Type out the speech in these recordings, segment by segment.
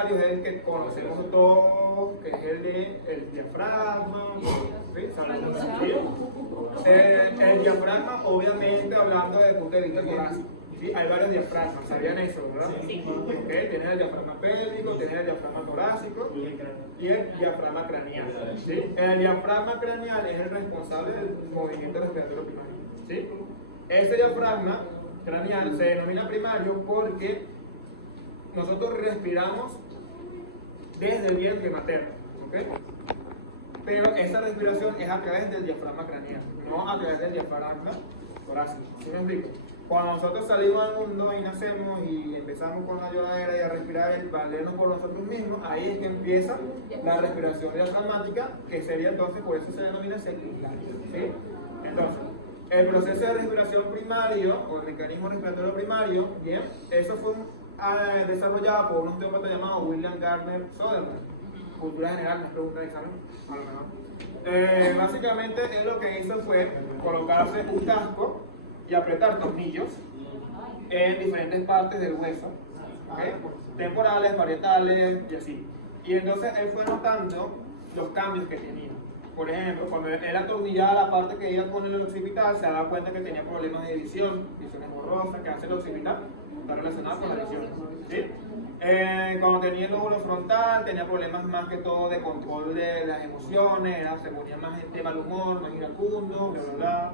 primario es el que conocemos todos, que es el diafragma, ¿sí? El diafragma, obviamente, hablando desde el punto de vista torácico. ¿Sí? Hay varios diafragmas, ¿sabían eso, verdad? Sí. Okay. Tienes el diafragma pélvico, tienes el diafragma torácico y el diafragma craneal. ¿Sí? El diafragma craneal es el responsable del movimiento respiratorio primario. ¿Sí? Ese diafragma craneal se denomina primario porque nosotros respiramos desde el vientre materno. ¿Okay? Pero esa respiración es a través del diafragma craneal, no a través del diafragma torácico. ¿Sí me explico? Cuando nosotros salimos al mundo y nacemos y empezamos con la lloradera y a respirar y valernos por nosotros mismos, ahí es que empieza la respiración diafragmática, que sería entonces, por eso se denomina secundaria. ¿Sí? Entonces, el proceso de respiración primario, o el mecanismo respiratorio primario, bien, eso fue desarrollado por un osteópata llamado William Gardner Sutherland. Cultura general, me pregunta de examen, a lo mejor. Básicamente, él lo que hizo fue colocarse un casco y apretar tornillos en diferentes partes del hueso, ¿okay? Temporales, parietales y así. Y entonces él fue notando los cambios que tenía. Por ejemplo, cuando él atornillaba la parte que iba con el occipital, se daba cuenta que tenía problemas de visión, visiones borrosas, que hace el occipital, está relacionado con la visión. ¿Sí? Cuando tenía el lóbulo frontal, tenía problemas más que todo de control de las emociones, se ponía más de mal humor, más iracundo, bla bla bla.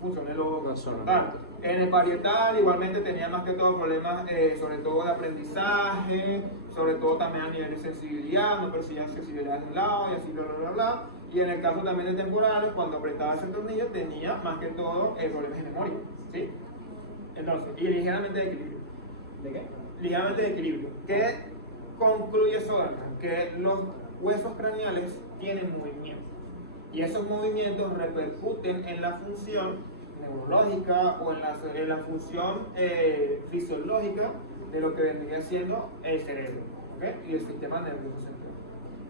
Funciones frontal. En el parietal igualmente tenía más que todo problemas sobre todo de aprendizaje, sobre todo también a nivel de sensibilidad, no percibía sensibilidad de un lado y así bla bla bla. Y en el caso también de temporales, cuando apretaba ese tornillo tenía más que todo problemas de memoria, ¿sí? Entonces, y ligeramente de equilibrio. ¿De qué? Ligeramente de equilibrio. ¿Qué concluye Sutherland? Que los huesos craneales tienen movimiento. Y esos movimientos repercuten en la función neurológica o en la función fisiológica de lo que vendría siendo el cerebro, ¿okay? Y el sistema nervioso central.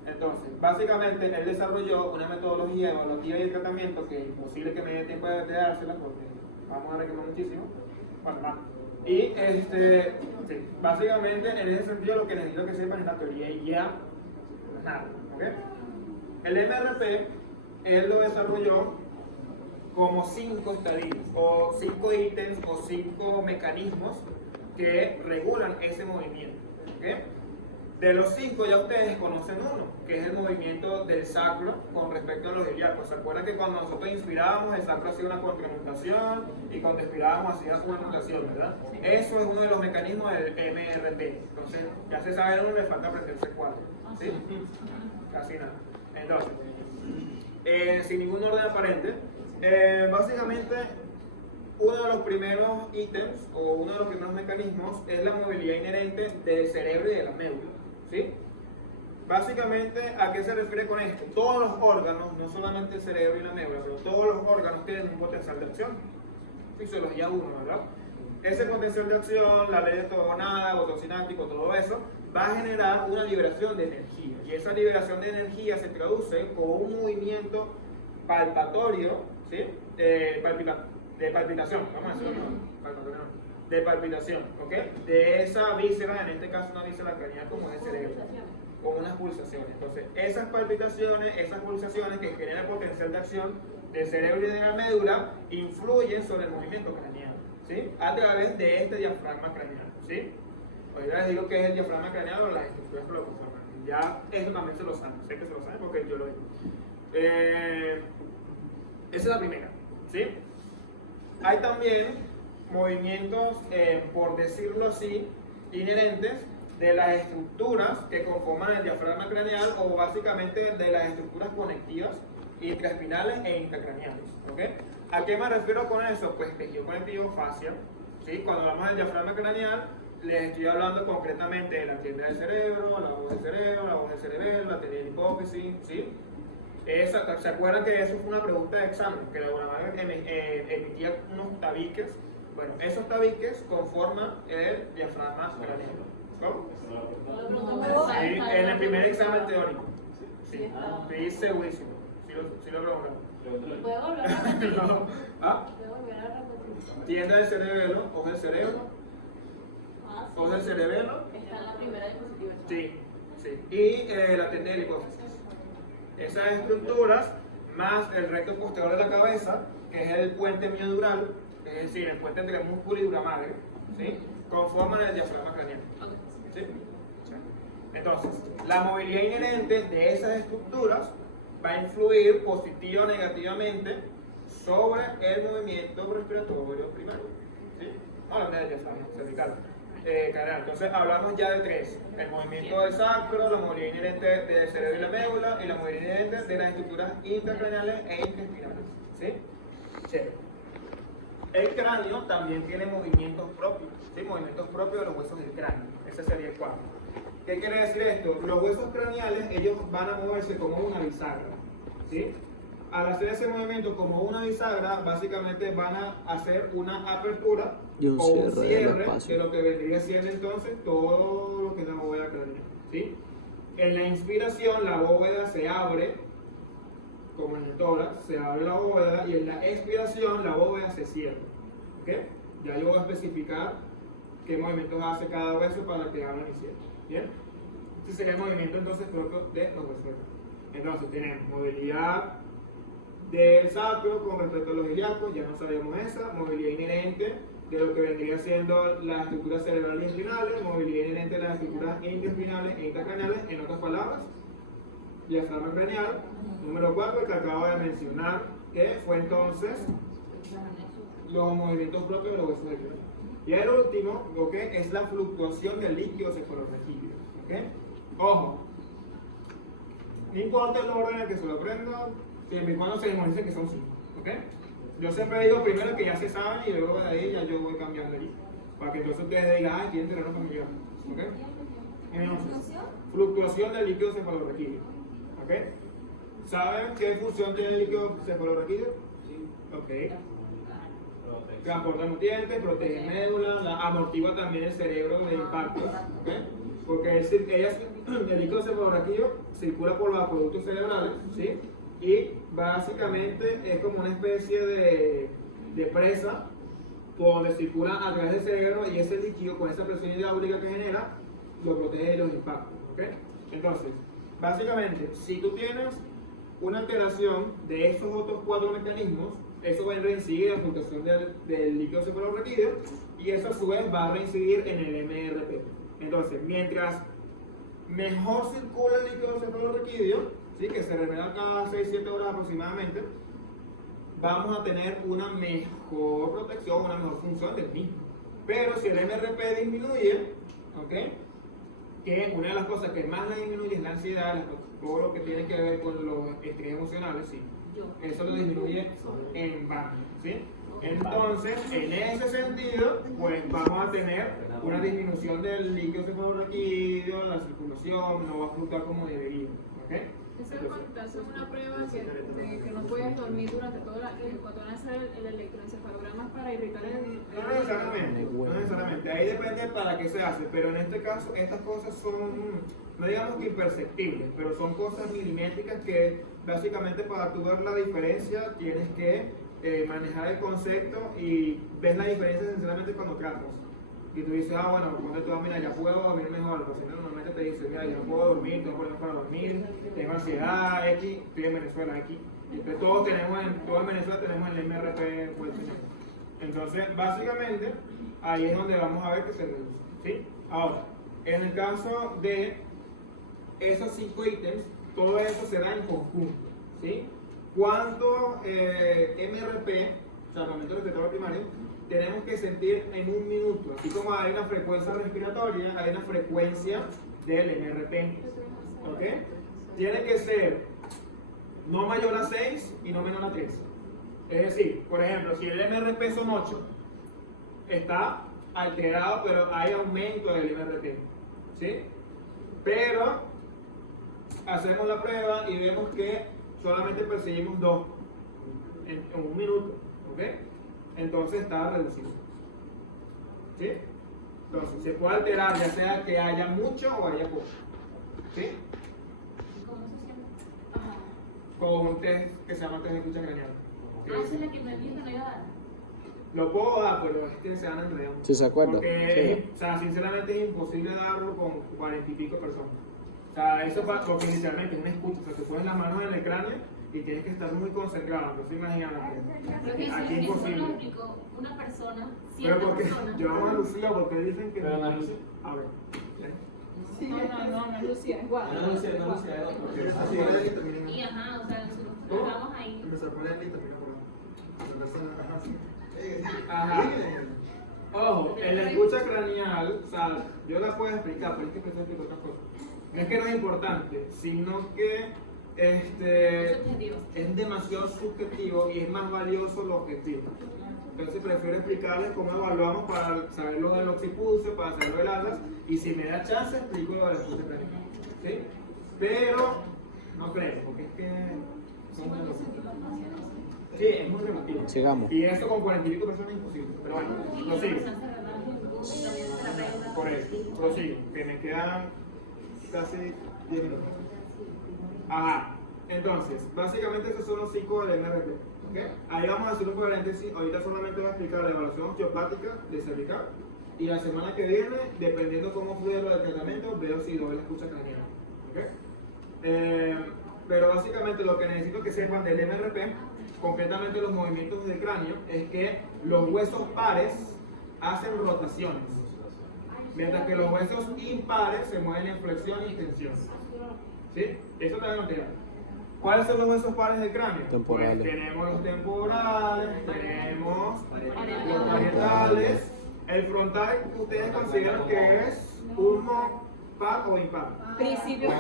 Entonces, básicamente él desarrolló una metodología evaluativa y de tratamiento que es imposible que me dé tiempo de dársela porque vamos a requemar muchísimo. Bueno, vamos. Y sí, básicamente en ese sentido lo que necesito que sepan es la teoría y ya nada, ¿ok? El MRP él lo desarrolló como 5 estadios, o 5 ítems, o 5 mecanismos que regulan ese movimiento. ¿Okay? De los 5 ya ustedes conocen uno, que es el movimiento del sacro con respecto a los ilíacos. ¿Se acuerdan que cuando nosotros inspirábamos el sacro hacía una contranutación y cuando expirábamos hacía una nutación, ¿verdad? Eso es uno de los mecanismos del MRP. Entonces ya se sabe uno, le falta aprenderse 4. ¿Sí? Casi nada. Entonces, sin ningún orden aparente, básicamente uno de los primeros ítems o uno de los primeros mecanismos es la movilidad inherente del cerebro y de la médula, ¿sí? Básicamente, ¿a qué se refiere con esto? Todos los órganos, no solamente el cerebro y la médula, pero todos los órganos tienen un potencial de acción. Fisiología 1, ¿verdad? Ese potencial de acción, la ley de estadogonada, botón sináptico, todo eso, va a generar una liberación de energía. Y esa liberación de energía se traduce con un movimiento palpatorio, ¿sí? De palpitación, vamos a decirlo, de palpitación, ¿ok? De esa víscera, en este caso una víscera craneal como es el cerebro, con unas pulsaciones. Entonces, esas palpitaciones, esas pulsaciones que generan potencial de acción del cerebro y de la médula, influyen sobre el movimiento craneal, ¿sí? A través de este diafragma craneal, ¿sí? Hoy les digo que es el diafragma craneal o las estructuras que lo conforman. Ya eso también se lo saben, sé que se lo saben porque yo lo digo. Esa es la primera, ¿sí? Hay también movimientos, por decirlo así, inherentes de las estructuras que conforman el diafragma craneal o básicamente de las estructuras conectivas intraespinales e intracraneales, ¿ok? ¿A qué me refiero con eso? Pues tejido conectivo, fascia, ¿sí? Cuando hablamos del diafragma craneal, les estoy hablando concretamente de la tienda del cerebro, la voz del cerebro, la voz del cerebelo, la teoría de hipófisis, ¿sí? ¿Se acuerdan que eso fue una pregunta de examen? Que la Bonamar emitía unos tabiques. Bueno, esos tabiques conforman el diafragma craneal. ¿Cómo? Sí, en el primer examen teórico. Sí, estoy segurísimo. Sí lo preguntaron. ¿Puedo volver a repetir? No. ¿Ah? ¿Puedo volver a repetir? Tienda del cerebelo, ojo del cerebro, fosa del cerebelo. Está en la primera diapositiva. Sí, sí. Y la tendina de la hipófisis. Esas estructuras, más el recto posterior de la cabeza, que es el puente miodural, es decir, el puente entre el músculo y dura madre, ¿sí? Conforman el diafragma craneal. ¿Sí? Entonces, la movilidad inherente de esas estructuras va a influir positiva o negativamente sobre el movimiento respiratorio primario. ¿Sí? Hablando del diafragma cervical. Entonces hablamos ya de tres: el movimiento del sacro, la movilidad inherente del cerebro y la médula, y la movilidad inherente de las estructuras intracraneales e intestinales. ¿Sí? Chévere. El cráneo también tiene movimientos propios, ¿sí? Movimientos propios de los huesos del cráneo. Ese sería el cuarto. ¿Qué quiere decir esto? Los huesos craneales, ellos van a moverse como una bisagra, ¿sí? Al hacer ese movimiento como una bisagra, básicamente van a hacer una apertura o un cierre de lo que vendría siendo entonces todo lo que es la bóveda craneal, ¿sí? En la inspiración la bóveda se abre, como en el tórax, se abre la bóveda, y en la expiración la bóveda se cierra. ¿Ok? Ya yo voy a especificar qué movimientos hace cada hueso para que abran y cierren. ¿Bien? Este sería el movimiento entonces propio de los huesos. Entonces tenemos movilidad del sacro con respecto a los ilíacos, ya no sabemos esa, movilidad inherente de lo que vendría siendo las estructuras cerebrales y espinales, movilidad inherente de las estructuras intraespinales e intracraneales, en otras palabras, diafragma craneal. Número 4, el que acabo de mencionar, que fue entonces los movimientos propios de los huesos del cráneo. Y el último, ¿ok?, es la fluctuación del líquido cefalorraquídeo. ¿Ok? Ojo, no importa el orden en el que se lo aprenda, siempre y cuando se memorice que son 5. ¿Ok? Yo siempre digo primero que ya se saben y luego de ahí ya yo voy cambiando allí. Para que entonces ustedes digan, ah, tienen terreno familiar. ¿Ok? Entonces, fluctuación del líquido cefalorraquídeo. ¿Ok? ¿Saben qué función tiene el líquido cefalorraquídeo? Sí. Ok. Transporta nutrientes, protege médula, amortigua también el cerebro de impacto. ¿Ok? Porque el líquido cefalorraquídeo circula por los acueductos cerebrales, ¿sí? Y básicamente es como una especie de presa por donde circula a través del cerebro, y ese líquido con esa presión hidráulica que genera lo protege de los impactos. ¿Ok? Entonces, básicamente, si tú tienes una alteración de esos otros 4 mecanismos, eso va a reincidir en la fluctuación del líquido cefalorraquídeo, y eso a su vez va a reincidir en el MRP. Entonces, mientras mejor circula el líquido cefalorraquídeo, ¿sí?, que se revela cada 6-7 horas aproximadamente, vamos a tener una mejor protección, una mejor función del mismo. Pero si el MRP disminuye, ¿ok?, que una de las cosas que más la disminuye es la ansiedad, todo lo que tiene que ver con los estrés emocionales, ¿sí?, eso lo disminuye en vano, ¿sí? Entonces, en ese sentido, pues vamos a tener una disminución del líquido cefalorraquídeo, la circulación no va a fluctuar como debería. ¿Ok? Eso es cuando te haces una prueba que no puedes dormir durante toda la noche, cuando van a hacer el electroencefalograma para irritar el... No necesariamente, no necesariamente. Ahí depende para qué se hace, pero en este caso estas cosas son, no digamos que imperceptibles, pero son cosas milimétricas que básicamente para tú ver la diferencia tienes que manejar el concepto, y ves la diferencia sinceramente cuando tratas. Y tú dices, ah, bueno, cuando tú mira, ya puedo dormir mejor. El paciente normalmente te dice, mira, yo no puedo dormir, tengo problemas para dormir, tengo ansiedad, X, estoy en Venezuela, X. Entonces todos en Venezuela tenemos el MRP por el señor. Entonces, básicamente, ahí es donde vamos a ver que se reduce, ¿sí? Ahora, en el caso de esos 5 ítems, todo eso se da en conjunto, ¿sí? ¿Cuánto MRP, o sea, movimiento respiratorio primario, tenemos que sentir en un minuto? Así como hay una frecuencia respiratoria, hay una frecuencia del MRP. ¿Ok? Tiene que ser no mayor a 6 y no menor a 3. Es decir, por ejemplo, si el MRP son 8, está alterado, pero hay aumento del MRP. ¿Sí? Pero hacemos la prueba y vemos que solamente percibimos 2 en un minuto. ¿Ok? Entonces está reducido. ¿Sí? Entonces se puede alterar, ya sea que haya mucho o haya poco. ¿Sí? ¿Cómo se siente? Con un test que se llama test de escucha craneal. ¿Esa es la que me dijo que no iba a dar? Lo puedo dar, pero es que se van a enredar. Sí, se acuerda. Porque, Sí. o sea, sinceramente es imposible darlo con 40 y pico personas. O sea, eso pasa porque inicialmente es una escucha. O sea, te pones las manos en el cráneo y tienes que estar muy concentrado. Entonces, imagínate. Pero que Aquí es eso imposible. lo explicó una persona, Pero 100 porque personas. llevamos a Lucía porque dicen que. Pero Ana Lucía. A ver. No, es Lucía, es Guada. No, Lucía, no, Lucía, es otro. Ok. Así es, y termina Y en ajá, o sea, nosotros ¿Cómo? estábamos ahí. empezar por él y termina por la persona. Ajá, sí. Ajá. Ojo, en la escucha craneal, o sea, yo la puedo explicar, pero es que pensé que otra cosa. No es que no es importante, sino que Es subjetivo. es demasiado subjetivo y es más valioso lo objetivo. Entonces prefiero explicarles cómo evaluamos para saber lo del occipulso, para saber lo del atlas, y si me da chance explico lo de la escucha craneal. ¿Sí? Pero no creo, porque es que son muy locos. Sí, es muy relativo. Sigamos. Y eso con 40 y pico personas es imposible. Pero bueno, Y lo la sigo. persona se relaja y también se la regla. Por eso, prosigo, que me quedan casi 10 minutos. Ajá, entonces, básicamente esos son los 5 del MRP. ¿Okay? Ahí vamos a hacer un paréntesis. Ahorita solamente voy a explicar la evaluación osteopática de cervical. Y la semana que viene, dependiendo cómo fluye lo del tratamiento, veo si doy la escucha craneal. ¿Okay? Pero básicamente lo que necesito que sepan del MRP, concretamente los movimientos del cráneo, es que los huesos pares hacen rotaciones, mientras que los huesos impares se mueven en flexión y extensión. ¿Sí? Eso te voy a notar. ¿Cuáles son los huesos pares del cráneo? Temporales. Pues tenemos los temporales, tenemos los parietales. El frontal, ¿ustedes consideran que es un par o impar? Principio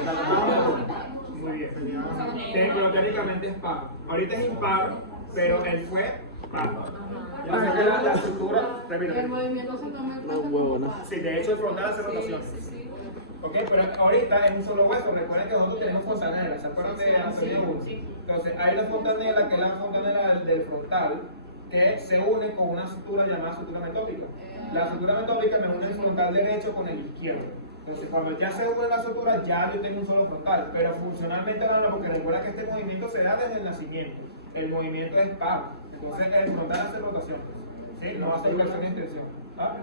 Muy bien. Pero técnicamente es par. Ahorita es impar, pero él fue par. Yo sé que la estructura, repito. El movimiento se toma en No, cuenta. huevona. Sí, de hecho el frontal hace rotación. Sí. Ok, pero ahorita es un solo hueso. Recuerden que nosotros tenemos fontanela. ¿Se acuerdan de Antonio Uno? Entonces, hay la fontanela, que es la fontanela del frontal, que se une con una sutura llamada sutura metópica. La sutura metópica me une el frontal derecho con el izquierdo. Entonces, cuando ya se une la sutura, ya yo tengo un solo frontal. Pero funcionalmente no, porque recuerda que este movimiento se da desde el nacimiento. El movimiento es par. Entonces, el frontal hace rotación. ¿Sí? No hace flexión y extensión. ¿Ah?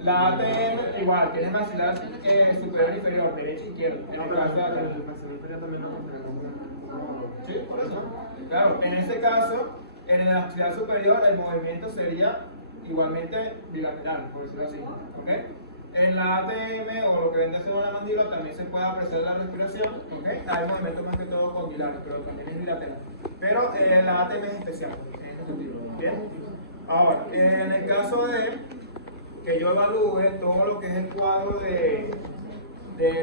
La ATM igual, tiene maxilar superior e inferior, derecha e izquierda. En el caso de la ATM. Sí, por eso. Claro, en este caso, en el axilar superior el movimiento sería igualmente bilateral, por decirlo así. ¿Okay? En la ATM o lo que vende a ser una mandíbula también se puede apreciar la respiración. ¿Okay? Hay movimientos más que todo condilares, pero también es bilateral. Pero la ATM es especial en ese sentido. ¿Bien? Ahora, en el caso de que yo evalúe todo lo que es el cuadro de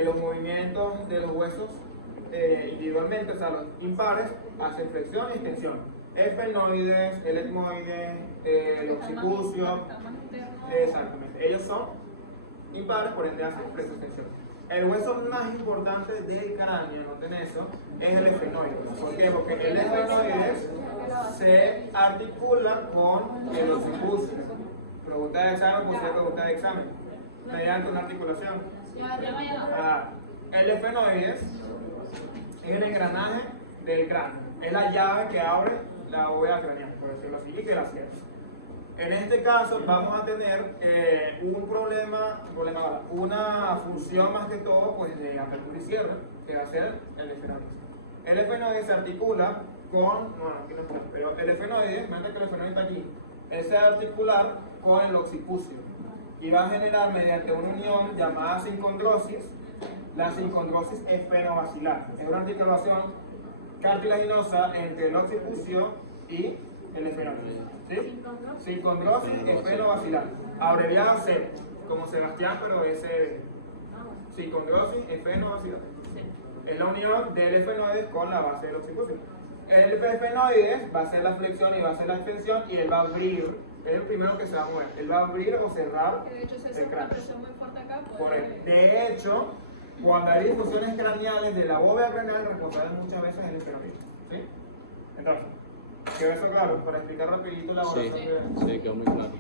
los movimientos de los huesos individualmente, o sea, los impares hacen flexión y extensión. Esfenoides, el etmoide, el occipucio, exactamente. Ellos son impares, por ende hacen flexión y extensión. El hueso más importante del cráneo, noten eso, es el esfenoide. ¿Por qué? Porque el esfenoide se articula con el occipucio. Pregunta de examen, pues pregunta de examen. Mediante una articulación. El esfenoides es el engranaje del cráneo. Es la llave que abre la bóveda craneal, por decirlo así, y que la cierra. En este caso vamos a tener una función más que todo pues, de apertura y cierre, que va a ser el esfenoides. El esfenoides se articula con, bueno, aquí no está, pero el esfenoides, mientras que el esfenoides está aquí, él se va a articular con el occipucio y va a generar mediante una unión llamada sincondrosis, la sincondrosis esfenobacilar. Es una articulación cartilaginosa entre el occipucio y el esfenoides. ¿Sí? Sincondrosis esfenobacilar. Abreviado C, como Sebastián, pero ese sincondrosis esfenobacilar. Es la unión del esfenoides con la base del occipucio. El esfenoides va a hacer la flexión y va a hacer la extensión y él va a abrir, es el primero que se va a mover, él va a abrir o cerrar De hecho, se el hace una cráneo. presión muy fuerte acá. Correcto. De hecho, cuando hay disfunciones craneales de la bóveda craneal, responsable muchas veces es el esfenoides. ¿Sí? Entonces, ¿quedó eso claro? Para explicar rapidito la Sí, oración de... sí, quedó muy claro.